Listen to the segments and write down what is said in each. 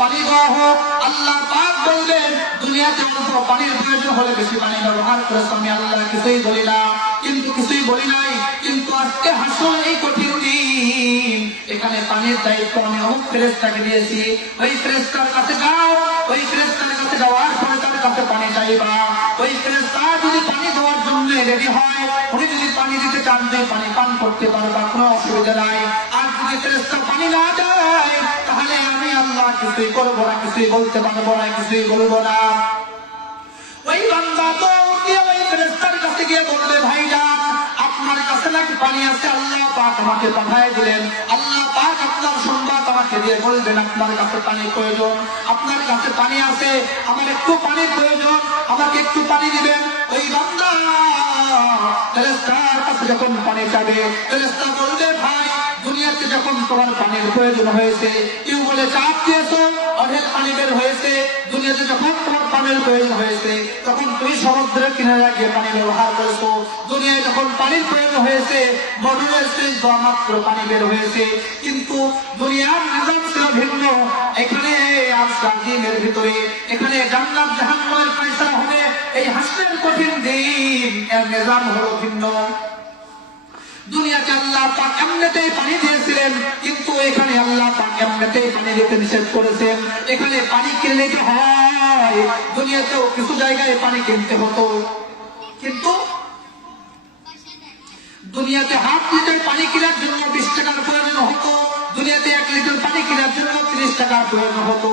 পানি দেওয়া হোক। আল্লাহ পাক বলবেন দুনিয়াতে অল্প পানির প্রয়োজন হলে বেশি পানি ব্যবহার করেছো, আমি আল্লাহ কিছুই বলি না, কিন্তু কিছুই বলি নাই। কিন্তু আজকে হাসর এই কঠিন দিন, এখানে পানির দায়িত্ব আমি অমুক ফেরেশতাকে দিয়েছি। ওই ফেরেশতার কাছে যাও, ওই ফেরেশতার কাছে যাওয়ার পরে তার কাছে পানি চাইবা। ওই ফেরেশতা যদি পানি দেওয়ার জন্য রেডি হয়, উনি যদি পানি দিতে চান, তুই পানি পান করতে পারবা, কোনো অসুবিধা নাই। আর যদি ফেরেশতা পানি না দেয়, তাহলে আমি আল্লাহ কিছুই করবো না, কিছুই বলতে পারবো না, কিছুই বলবো না। ওই বান্দা তো ওই ফেরেশতার কাছে গিয়ে বলবে, ভাইজান আপনার কাছে নাকি পানি আছে, আল্লাহ পাক আমাকে পাঠায় দিলেন। আল্লাহ পাক আপনার সংবাদ আমাকে দিয়ে বলবেন আপনার কাছে পানি প্রয়োজন, আপনার কাছে পানি আছে, আমার একটু পানির প্রয়োজন, আমাকে একটু পানি দিবেন। ওই বান্দা ফেরেশতার কাছে যখন পানি চাবে, ফেরেশতা বলবে, ভাই দুনিয়াতে যখন তোমার পানির প্রয়োজন হয়েছে, কেউ বলে চাপ দিয়েছো, অনেক পানি বের হয়েছে। দুনিয়াতে যখন তোমার পানির প্রয়োজন হয়েছে, তখন তুমি সমুদ্রের কিনারে গিয়ে পানি ব্যবহার করেছো। দুনিয়ায় যখন পানির প্রয়োজন হয়েছে, মরুরের সেই মাত্র পানি বের হয়েছে। কিন্তু দুনিয়ার নিজাম ছিল ভিন্ন। এখানে আজিমের ভিতরে, এখানে জান্নাত জাহান্নামের ফয়সালা হবে। এই হাসরের কঠিন দিন, এর নিজাম হলো ভিন্ন। দুনিয়াতে আল্লাহ পাক এমনিতেই পানি দিয়েছিলেন, কিন্তু এখানে আল্লাহ পাক এমনিতেই পানি দিতে নিষেধ করেছেন। এখানে পানি কিনে নিতে হয়। দুনিয়াতেও কিছু জায়গায় পানি কিনতে হতো, কিন্তু দুনিয়াতে হাফ লিটার পানি কেনার জন্য 20 টাকার প্রয়োজন হতো, দুনিয়াতে 1 লিটার পানি কেনার জন্য 30 টাকার প্রয়োজন হতো।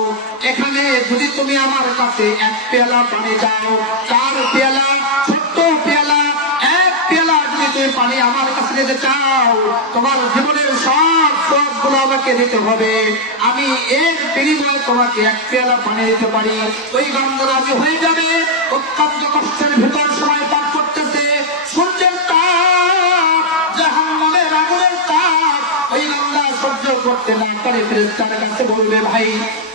এখানে যদি তুমি আমার কাছে 1 পেয়ালা পানি চাও, 4 পেয়ালা, ছোট্ট পেয়ালা, 1 পেয়ালা যদি তুমি পানি আমার কাছে দিতে চাও, তোমার জীবনের সব সবগুলো আমাকে দিতে হবে। আমি এর বিনিময়ে তোমাকে 1 পেয়ালা পানি দিতে পারি। ওই বান্দা রাজি হয়ে যাবে। অত্যন্ত কষ্টের ভিতর সময় পার করতেছে, সূর্যের করতে না পারে, ফেরেশতার কাছে বলবে, ভাই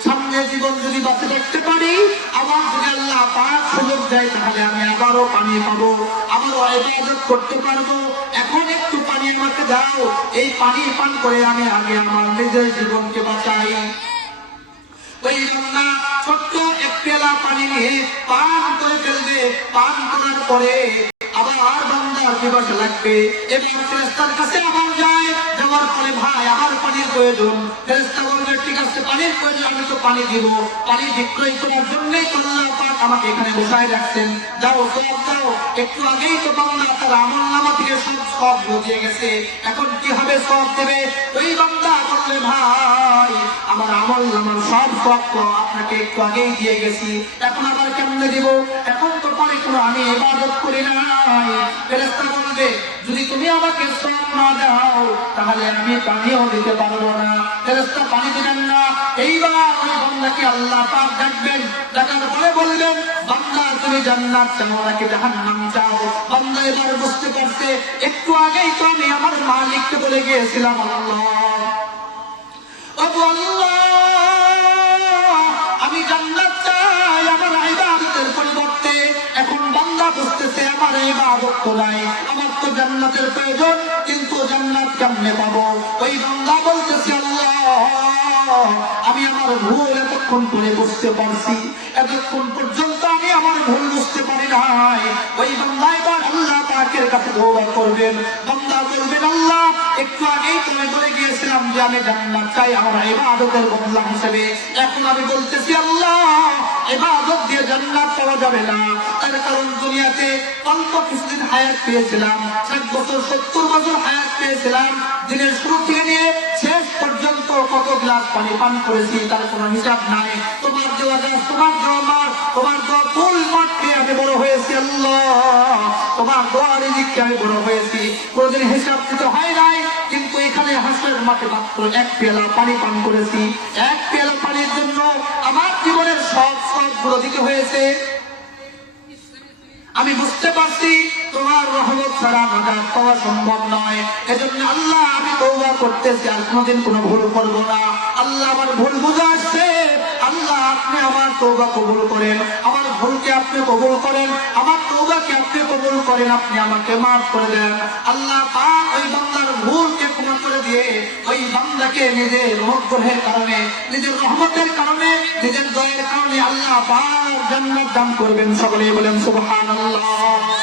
সামনে জীবন যদি বাঁচে দেখতে পারি, আবার যদি আল্লাহ পাক সুযোগ দেয়, তাহলে আমি আবারও পানি পাবো, আবারও ইবাদত করতে পারবো। এখন একটু পানি আমাকে দাও, এই পানি পান করে আমি আগে আমার নিজের জীবনকে বাঁচাই। ওই বান্দা ছোট্ট 1 পেয়ালা পানি নিয়ে পান করে ফেলবে। পান করার পরে আবার বান্দার পিপাসা লাগবে। এবার ফেরেশতার কাছে আবার যায়, যাওয়ার পরে, ভাই আমার পানির প্রয়োজন। ফেরেশতা বলবে, ঠিক আছে পানির প্রয়োজন, আমি তো পানি দিব। পানি বিক্রয় করার জন্যই আল্লাহ পাক আমাকে এখানে বসায় রাখছেন। যাও সওয়াব দাও। একটু আগেই তো বান্দা তার আমলনামা থেকে সব সওয়াব দিয়ে গেছে, এখন কি হবে সওয়াব দেবে? ওই বান্দা বললে, ভাই আমার আমলনামার সব সওয়াব তো আপনাকে একটু আগেই দিয়ে গেছি, এখন আবার কেমনে দিব? এখন তো পানি কোনো আমি ইবাদত করি নাই। ফেরেশতা বলবে, যদি তুমি আমাকে সওয়াব না দাও, তাহলে আমি পানিও দিতে পারবো না। ফেরেশতা পানি দিবেন না। এইবার ওই বান্দাকে আল্লাহ পাক ডাকবেন, ডাকার পরে বলবেন, বান্দা তুমি জান্নাত চাও নাকি জাহান্নাম চাও? বান্দা এবার বুঝতে পারছে, একটু আগেই তো আমি আমার মালিককে বলে গিয়েছিলাম, আল্লাহ আমি জান্নাত চাই আমার ইবাদতের পরিবর্তে। এখন বান্দা বুঝতেছে আমার ইবাদত তো নাই, আমার তো জান্নাতের প্রয়োজন, কিন্তু জান্নাত কেমনে পাবো? ওই বান্দা বলতেছে, আল্লাহ আমি আমার ভুল এতক্ষণ করে বুঝতে পারছি, এতক্ষণ পর্যন্ত আমি আমার ভুল বুঝতে পারি নাই। ওই বান্দা এবার আল্লাহ পাকের কাছে তওবা করবেন। বান্দা বলবেন, আল্লাহ একটু আগেই তুমি বলে গিয়েছিলাম যে আমি জান্নাত চাই আমার ইবাদতের বদলা হিসেবে, এখন আমি বলতেছি আল্লাহ ইবাদত দিয়ে জান্নাত পাওয়া যাবে না। তার কারণ দুনিয়াতে অল্প কিছুদিন হায়াত পেয়েছিলাম, 60 বছর 70 বছর হায়াত পেয়েছিলাম। দিনের শুরু থেকে নিয়ে শেষ পর্যন্ত কত গ্লাস পানি পান করেছি তার কোনো হিসাব নাই। তোমার দেওয়া গাছ, তোমার দেওয়া মাঠ, তোমার দেওয়া ফুল মাঠ খেয়ে আমি বড় হয়েছি, আল্লাহ তোমার দোয়া রিজিকে আমি বড় হয়েছি, কোনদিন হিসাব দিতে হয় নাই। কিন্তু এখানে হাসরের মাঠে মাত্র 1 পেয়ালা পানি পান করেছি। 1 পেয়ালা পানির জন্য আমার জীবনের সব সবগুলো দিতে হয়েছে। আমি বুঝতে পারছি তোমার রহমত ছাড়া নাজাত পাওয়া সম্ভব নয়। এজন্য আল্লাহ আমি তওবা করতেছি, আর কোনোদিন কোনো ভুল করবো না। আল্লাহ আমার ভুল বুঝে আসছে, আল্লাহ আপনি আমার তওবা কবুল করেন, আমার ভুলকে আপনি কবুল করেন, আমার তওবাকে আপনি কবুল করেন, আপনি আমাকে মাফ করে দেন। আল্লাহ পাক ওই বান্দার ভুলকে ক্ষমা করে দিয়ে ওই বান্দাকে আমাদেরকে নিজের অনুগ্রহের কারণে, নিজের রহমতের কারণে, নিজের দয়ের কারণে আল্লাহ পাক জান্নাত দান করবেন। সকলেই বলেন সুবহানাল্লাহ।